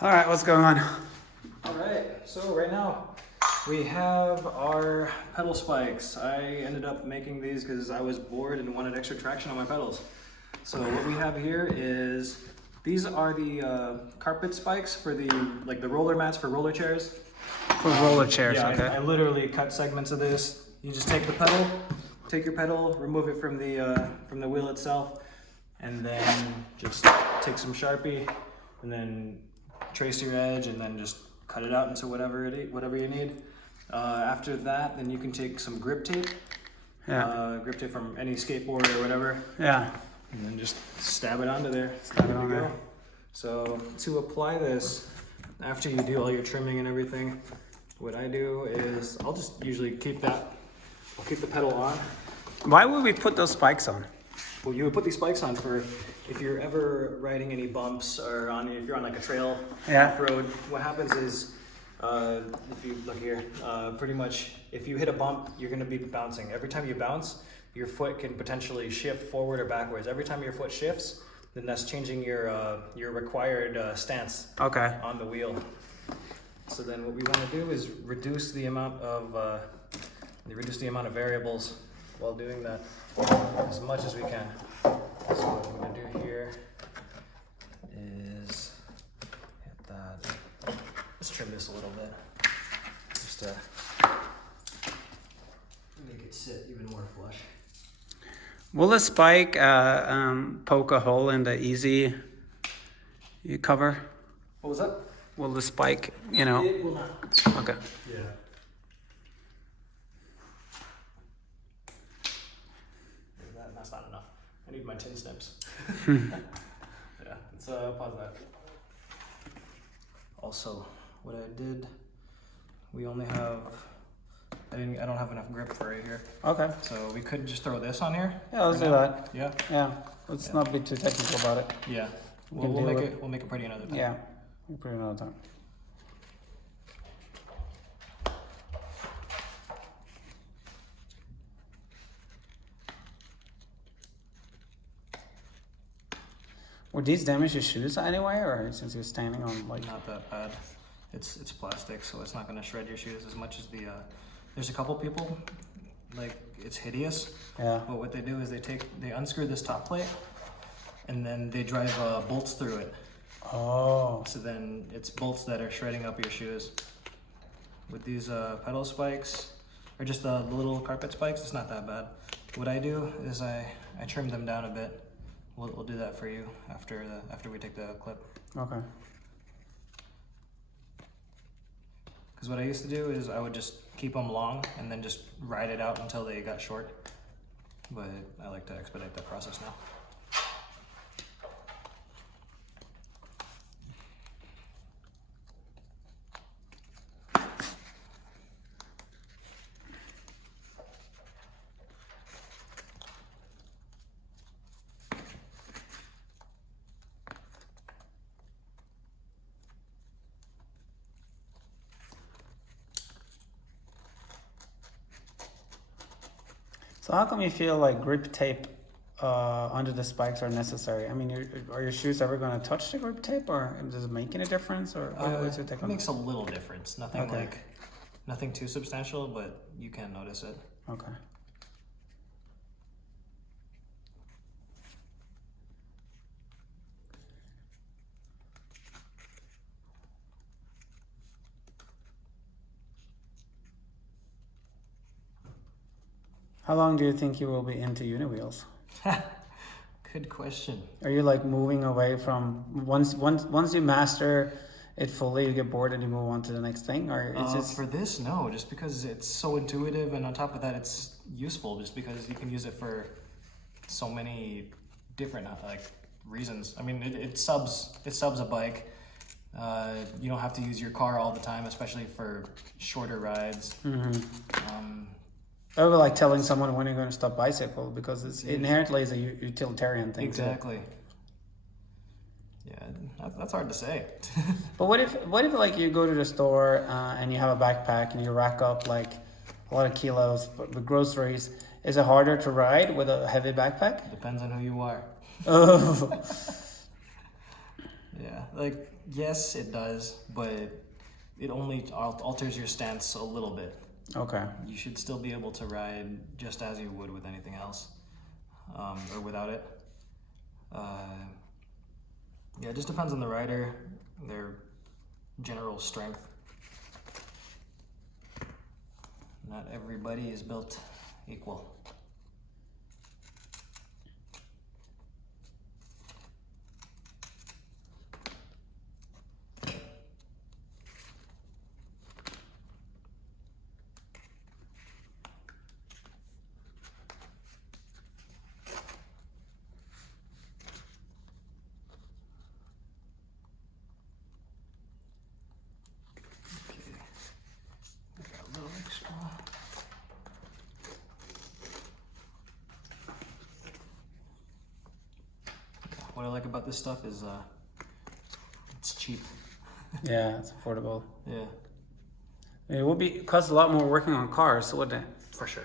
All right, what's going on? All right, so right now we have our pedal spikes. I ended up making these because I was bored and wanted extra traction on my pedals. So what we have here is, these are the carpet spikes for the roller mats for roller chairs. For roller chairs, Yeah, okay. I literally cut segments of this. You just take your pedal, remove it from the wheel itself, and then just take some Sharpie and then trace your edge and then just cut it out into whatever you need. After that, then you can take some grip tape. Yeah. Grip tape from any skateboard or whatever. Yeah. And then just stab it onto there. Stab it on there. So to apply this, after you do all your trimming and everything, what I do is I'll just usually keep the pedal on. Why would we put those spikes on? Well, you would put these spikes on for if you're ever riding any bumps or if you're on like a trail, Yeah. off-road. What happens is, if you look here, pretty much if you hit a bump, you're going to be bouncing. Every time you bounce, your foot can potentially shift forward or backwards. Every time your foot shifts, then that's changing your required stance on the wheel. So then what we want to do is reduce the amount of variables while doing that as much as we can. So what I'm going to do here is hit that. Let's trim this a little bit, just to make it sit even more flush. Will the spike poke a hole in the easy cover? What was that? Will the spike, It will not. Okay. Yeah. That's not enough. I need my tin snips. Yeah, let's pause that. Also, what I did, we only have, I don't have enough grip for right here. Okay. So we could just throw this on here. Yeah, let's for do now. that. Yeah. Yeah. Let's not be too technical about it. Yeah. We can We'll deal make with- it. We'll make it pretty another time. Yeah. We'll put it another time. Would these damage your shoes anyway, or since you're standing on like? Not that bad. It's plastic, so it's not gonna shred your shoes as much as the. There's a couple people, like it's hideous. Yeah. But what they do is they unscrew this top plate, and then they drive bolts through it. Oh. So then it's bolts that are shredding up your shoes. With these pedal spikes, or just the little carpet spikes, it's not that bad. What I do is I trim them down a bit. We'll do that for you after we take the clip. Okay. Because what I used to do is I would just keep them long and then just ride it out until they got short. But I like to expedite that process now. So how come you feel like grip tape under the spikes are necessary? I mean, are your shoes ever going to touch the grip tape, or does it make any difference? Or what's your take It on makes a little difference. Nothing Okay. nothing too substantial, but you can notice it. Okay. How long do you think you will be into Uniwheels? Good question. Are you like moving away from once you master it fully, you get bored and you move on to the next thing, or is it For this, no, just because it's so intuitive, and on top of that, it's useful just because you can use it for so many different reasons. I mean, it subs a bike. You don't have to use your car all the time, especially for shorter rides. I would like telling someone when you're going to stop bicycle, because it's inherently is a utilitarian thing. Exactly. Yeah, that's hard to say. But what if like you go to the store and you have a backpack and you rack up like a lot of kilos with groceries? Is it harder to ride with a heavy backpack? Depends on who you are. Oh. Yeah, like yes, it does, but it only alters your stance a little bit. Okay. You should still be able to ride just as you would with anything else, or without it. Yeah, it just depends on the rider, their general strength. Not everybody is built equal. What I like about this stuff is it's cheap. Yeah, it's affordable. Yeah. It would be cost a lot more working on cars, wouldn't it? For sure.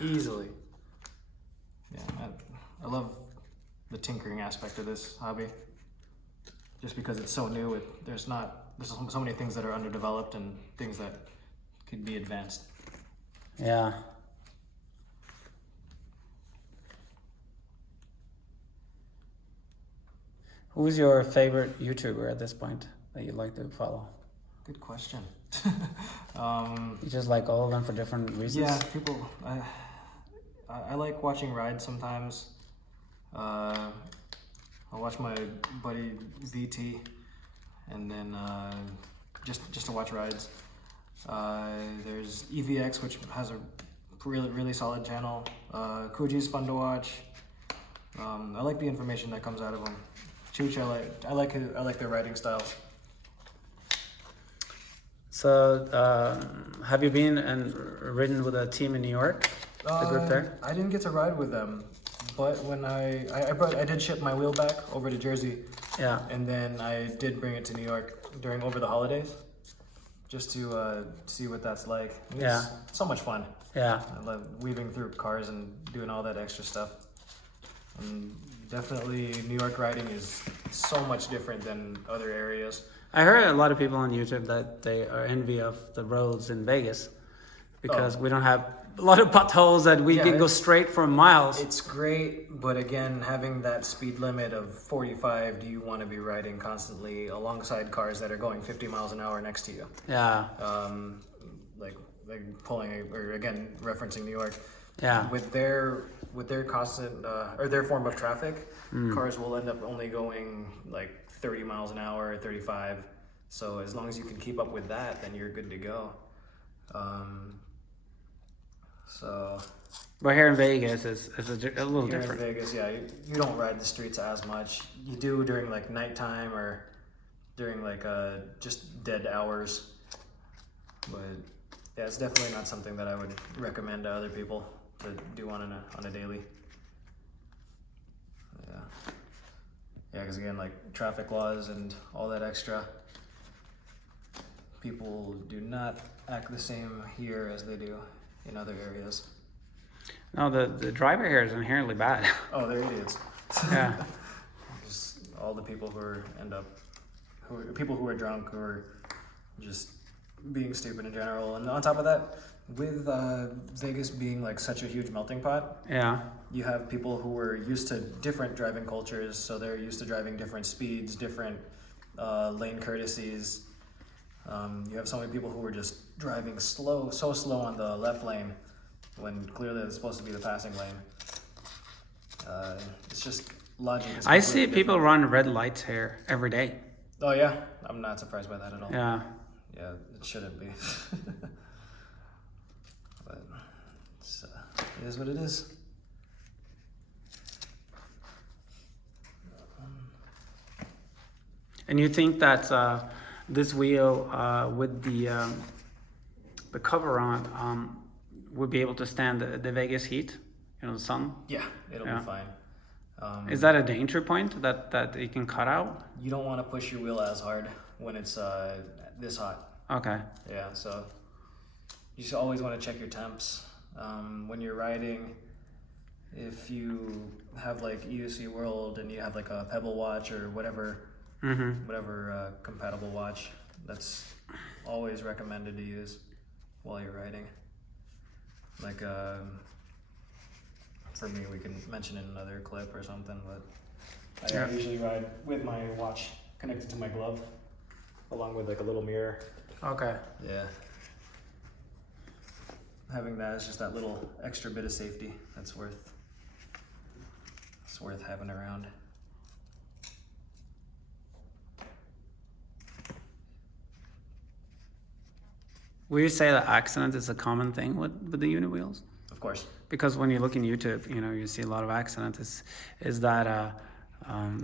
Easily. Yeah, I love the tinkering aspect of this hobby. Just because it's so new, there's so many things that are underdeveloped and things that could be advanced. Yeah. Who's your favorite YouTuber at this point that you'd like to follow? Good question. You just like all of them for different reasons? Yeah, people. I like watching rides sometimes. I'll watch my buddy VT, and then just to watch rides. There's EVX, which has a really solid channel. Kuji's fun to watch. I like the information that comes out of them. Chooch, I like their riding style. So, have you been and ridden with a team in New York? The group there? I didn't get to ride with them, but when I did ship my wheel back over to Jersey. Yeah. And then I did bring it to New York over the holidays, just to see what that's like. It's so much fun. Yeah. I love weaving through cars and doing all that extra stuff. And definitely New York riding is so much different than other areas. I heard a lot of people on YouTube that they are envy of the roads in Vegas because we don't have a lot of potholes that we can go straight for miles. It's great, but again, having that speed limit of 45, do you want to be riding constantly alongside cars that are going 50 miles an hour next to you? Yeah. Like pulling, or again, referencing New York. Yeah. With their constant, or their form of traffic, cars will end up only going like 30 miles an hour, 35. So as long as you can keep up with that, then you're good to go. But here in Vegas, it's a little Here different. in Vegas, yeah, you don't ride the streets as much. You do during like nighttime or during like just dead hours. But yeah, it's definitely not something that I would recommend to other people to do on a daily. Yeah, because again, like traffic laws and all that extra. People do not act the same here as they do in other areas. No, the driver here is inherently bad. Oh, they're idiots. Yeah. Just all the people who are people who are drunk, who are just being stupid in general. And on top of that, with Vegas being like such a huge melting pot, Yeah. you have people who are used to different driving cultures, so they're used to driving different speeds, different lane courtesies. You have so many people who are just driving so slow on the left lane when clearly it's supposed to be the passing lane. It's just logic. I see people run red lights here every day. Oh yeah, I'm not surprised by that at all. Yeah. Yeah, it shouldn't be. But it is what it is. And you think that this wheel with the cover on would be able to stand the Vegas heat, the sun? Yeah, it'll be fine. Is that a danger point that it can cut out? You don't want to push your wheel as hard when it's this hot. Okay. Yeah, so you should always want to check your temps when you're riding. If you have like EUC World and you have like a Pebble watch or whatever Mm-hmm. whatever compatible watch. That's always recommended to use while you're riding. Like for me, we can mention in another clip or something, but I usually ride with my watch connected to my glove, along with like a little mirror. Okay. Yeah. Having that is just that little extra bit of safety that's worth having around. Would you say that accident is a common thing with the unit wheels? Of course. Because when you look in YouTube, you see a lot of accidents. Is that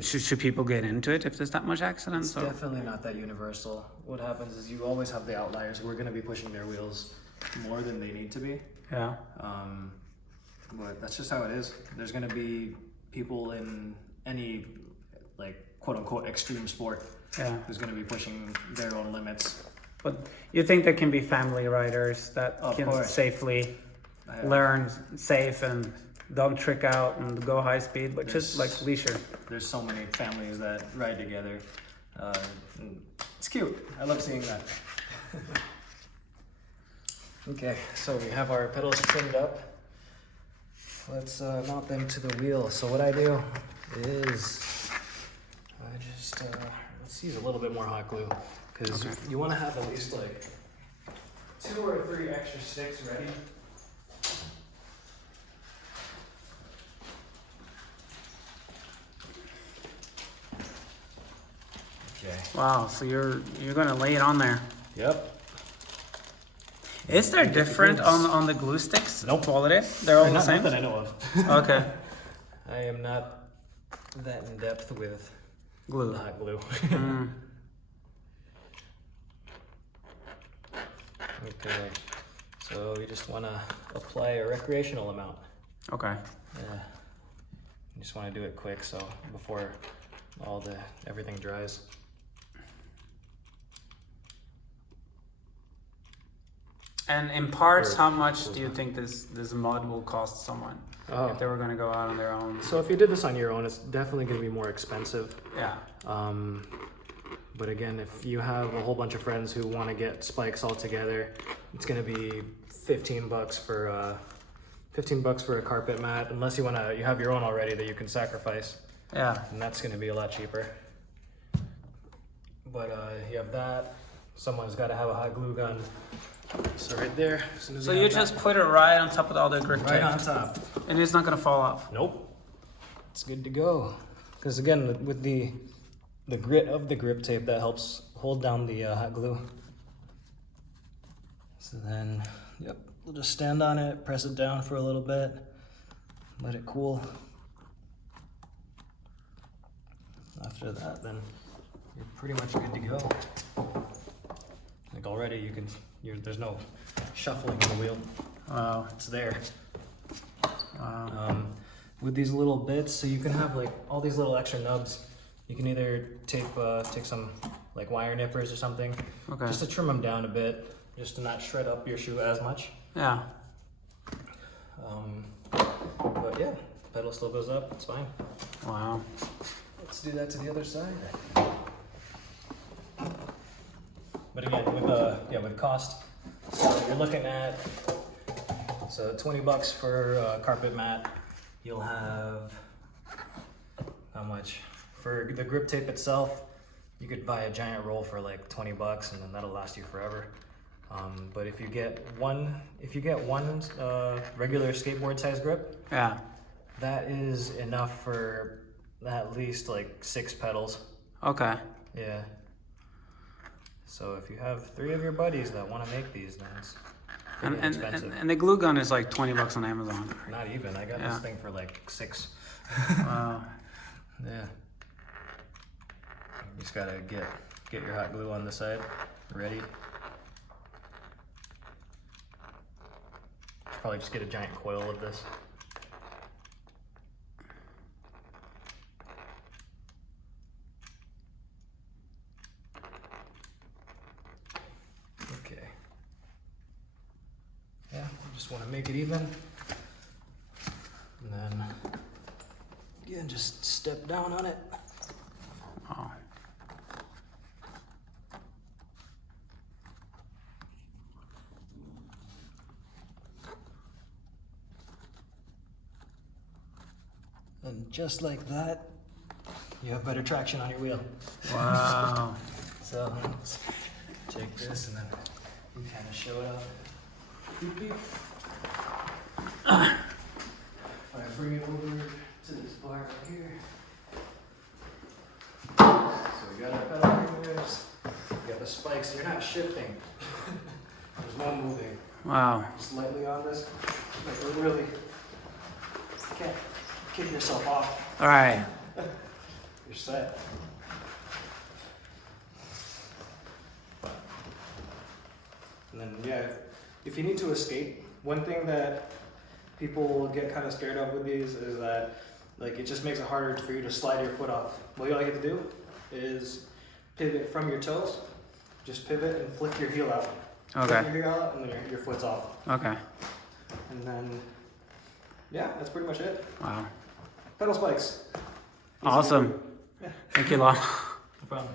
should people get into it if there's that much accidents? It's definitely not that universal. What happens is you always have the outliers who are going to be pushing their wheels more than they need to be. Yeah. But that's just how it is. There's going to be people in any like quote unquote extreme sport who's going to be pushing their own limits. But you think there can be family riders that can safely learn safe and dog trick out and go high speed, but just like leisure. There's so many families that ride together. It's cute. I love seeing that. Okay, so we have our pedals trimmed up. Let's mount them to the wheel. So what I do is I just let's use a little bit more hot glue, because you want to have at least like 2 or 3 extra sticks ready. Okay. Wow, so you're gonna lay it on there. Yep. Is there different on the glue sticks? Nope. Quality? They're all the Not same? that I know of. Okay. I am not that in depth with Glue. the hot glue. Mm. Okay, so you just want to apply a recreational amount. Okay. Yeah. You just want to do it quick, so before everything dries. And in parts, how much do you think this mod will cost someone if they were going to go out on their own? So if you did this on your own, it's definitely going to be more expensive. Yeah. But again, if you have a whole bunch of friends who want to get spikes all together, it's going to be $15 for $15 for a carpet mat, unless you have your own already that you can sacrifice. Yeah. And that's going to be a lot cheaper. But you have that. Someone's got to have a hot glue gun. So right there. So you just put it right on top of all the grip tape. Right on top. And it's not going to fall off. Nope. It's good to go. Because again, with the grit of the grip tape, that helps hold down the hot glue. So then, yep, we'll just stand on it, press it down for a little bit, let it cool. After that, then you're pretty much good to go. Like already, there's no shuffling in the wheel. Wow. It's there. Wow. With these little bits, so you can have like all these little extra nubs. You can either take some like wire nippers or something, just to trim them down a bit, just to not shred up your shoe as much. Yeah. But yeah, pedal still goes up. It's fine. Wow. Let's do that to the other side. But again, with cost, so you're looking at $20 for a carpet mat. You'll have how much for the grip tape itself? You could buy a giant roll for like $20, and then that'll last you forever. But if you get one regular skateboard size grip, that is enough for at least like 6 pedals. Okay. Yeah. So if you have 3 of your buddies that want to make these, then it's pretty expensive. And the glue gun is like $20 on Amazon. Not even. I got this thing for like 6. Wow. Yeah. You just gotta get your hot glue on the side, ready. Probably just get a giant coil of this. Okay. Yeah, just want to make it even. And then again, just step down on it. Wow. just like that, you have better traction on your wheel. Wow. So let's take this and then we kind of show it up. Beep, beep. If I bring it over to this bar right here. So we got our pedal fingers, we got the spikes, you're not shifting. There's no moving. Wow. Just lightly on this. Like we're really can't kick yourself off. All right. You're set. And then yeah, if you need to escape, one thing that people get kind of scared of with these is that like it just makes it harder for you to slide your foot off. What all you have to do is pivot from your toes, just pivot and flick your heel out. Okay. Flick your heel out and then your foot's off. Okay. And then yeah, that's pretty much it. Wow. Pedal spikes. Easy to Awesome. do. Yeah. Thank you, Law. No problem.